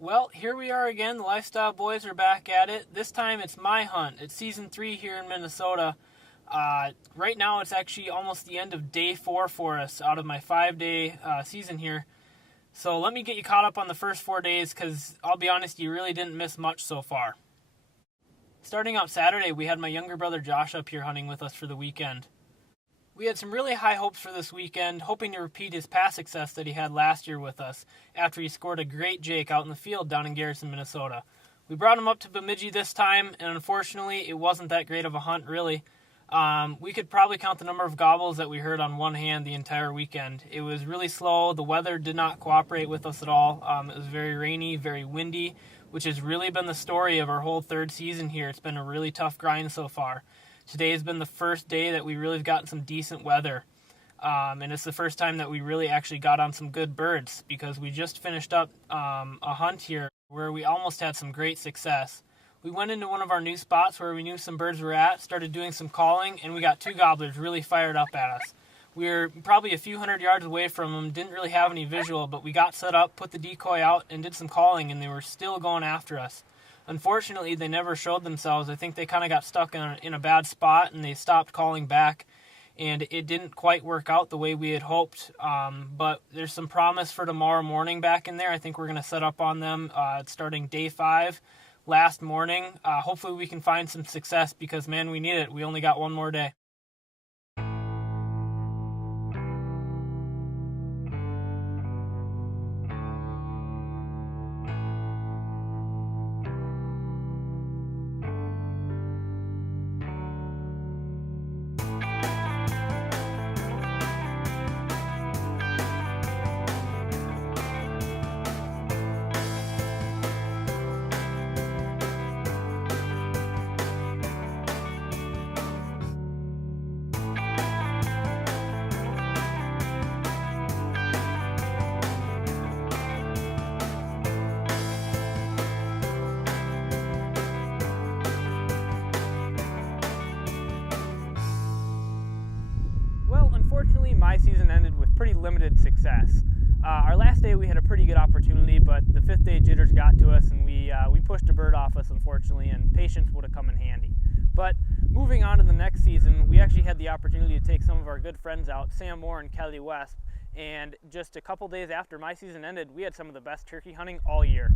Well, here we are again. The Lifestyle Boys are back at it. This time it's my hunt. It's season 3 here in Minnesota. Right now it's actually almost the end of day 4 for us out of my 5-day season here. So let me get you caught up on the first 4 days because I'll be honest, you really didn't miss much so far. Starting out Saturday, we had my younger brother Josh up here hunting with us for the weekend. We had some really high hopes for this weekend, hoping to repeat his past success that he had last year with us after he scored a great Jake out in the field down in Garrison, Minnesota. We brought him up to Bemidji this time, and unfortunately, it wasn't that great of a hunt, really. We could probably count the number of gobbles that we heard on one hand the entire weekend. It was really slow. The weather did not cooperate with us at all. It was very rainy, very windy, which has really been the story of our whole third season here. It's been a really tough grind so far. Today has been the first day that we really have gotten some decent weather. And it's the first time that we really actually got on some good birds because we just finished up a hunt here where we almost had some great success. We went into one of our new spots where we knew some birds were at, started doing some calling, and we got 2 gobblers really fired up at us. We were probably a few hundred yards away from them, didn't really have any visual, but we got set up, put the decoy out, and did some calling, and they were still going after us. Unfortunately, they never showed themselves. I think they kind of got stuck in a bad spot, and they stopped calling back, and it didn't quite work out the way we had hoped. But there's some promise for tomorrow morning back in there. I think we're going to set up on them starting day 5 last morning. Hopefully we can find some success because, man, we need it. We only got one more day. Unfortunately, my season ended with pretty limited success. Our last day we had a pretty good opportunity, but the 5th day jitters got to us and we pushed a bird off us, unfortunately, and patience would have come in handy. But moving on to the next season, we actually had the opportunity to take some of our good friends out, Sam Moore and Kelly West, and just a couple days after my season ended, we had some of the best turkey hunting all year.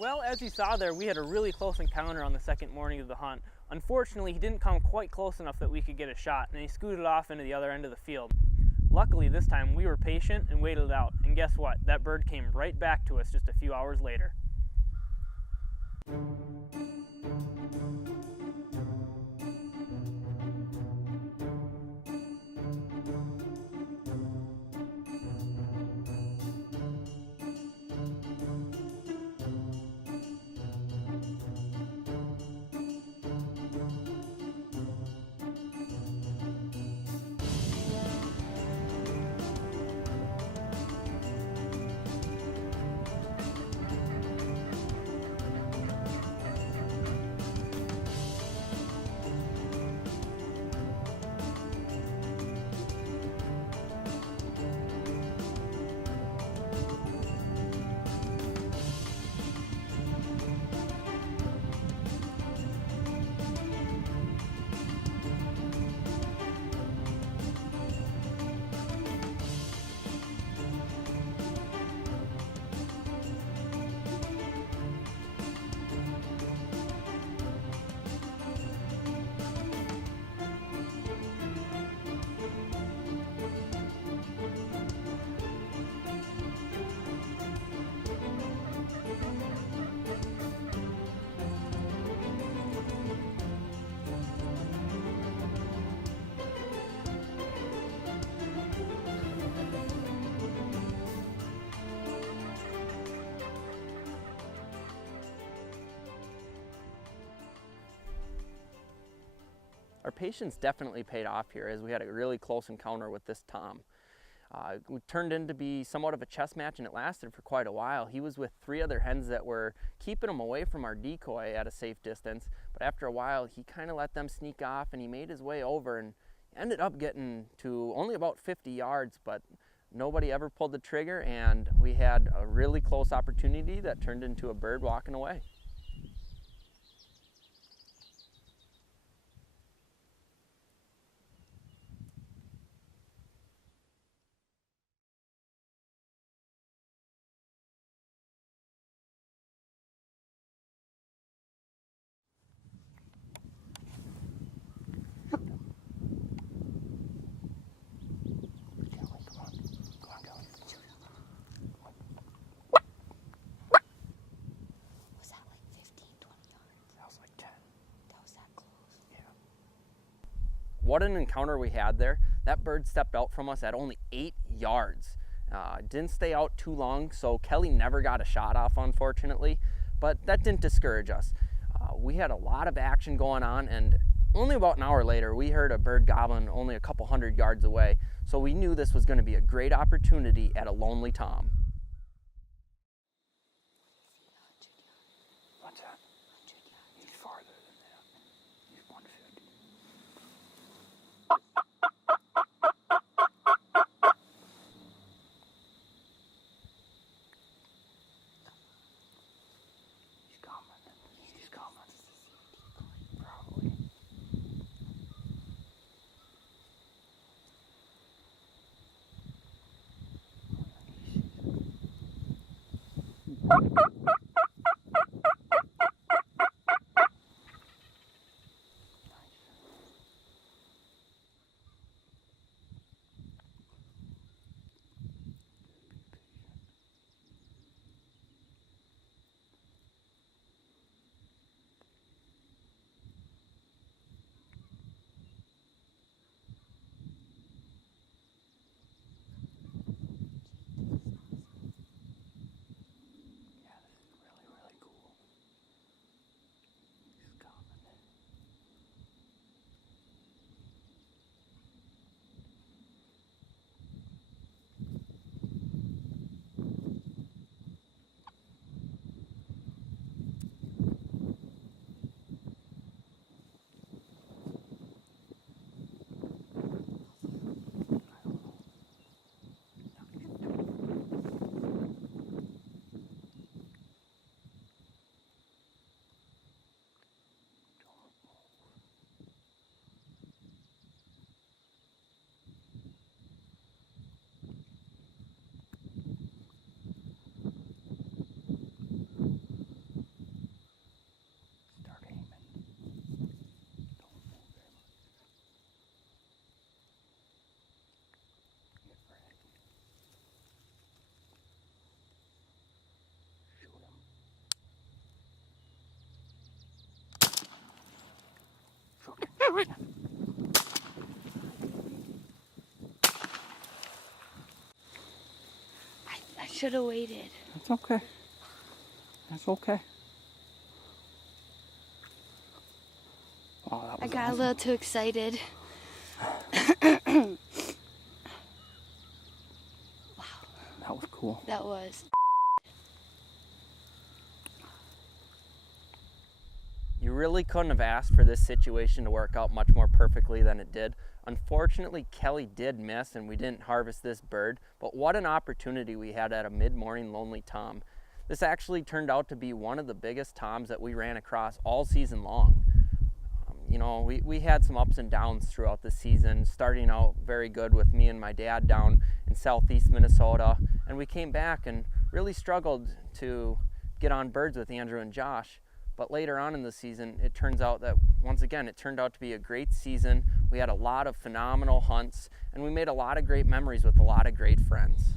Well, as you saw there, we had a really close encounter on the second morning of the hunt. Unfortunately, he didn't come quite close enough that we could get a shot, and he scooted off into the other end of the field. Luckily, this time we were patient and waited it out, and guess what? That bird came right back to us just a few hours later. Our patience definitely paid off here as we had a really close encounter with this tom. It turned into be somewhat of a chess match, and it lasted for quite a while. He was with 3 other hens that were keeping him away from our decoy at a safe distance, but after a while he kind of let them sneak off and he made his way over and ended up getting to only about 50 yards, but nobody ever pulled the trigger, and we had a really close opportunity that turned into a bird walking away. What an encounter we had there. That bird stepped out from us at only 8 yards. Didn't stay out too long, so Kelly never got a shot off, unfortunately, but that didn't discourage us. We had a lot of action going on, and only about an hour later, we heard a bird gobbling only a couple hundred yards away, so we knew this was going to be a great opportunity at a lonely tom. What's that? He's farther than that. He's 150. He's coming. He's coming. Probably. should have waited. That's okay. That's okay. Oh, that I was got awesome. a little too excited. That was cool. That was. You really couldn't have asked for this situation to work out much more perfectly than it did. Unfortunately, Kelly did miss and we didn't harvest this bird, but what an opportunity we had at a mid-morning lonely tom. This actually turned out to be one of the biggest toms that we ran across all season long. You know, we had some ups and downs throughout the season, starting out very good with me and my dad down in southeast Minnesota, and we came back and really struggled to get on birds with Andrew and Josh. But later on in the season, it turns out that, once again, it turned out to be a great season. We had a lot of phenomenal hunts, and we made a lot of great memories with a lot of great friends.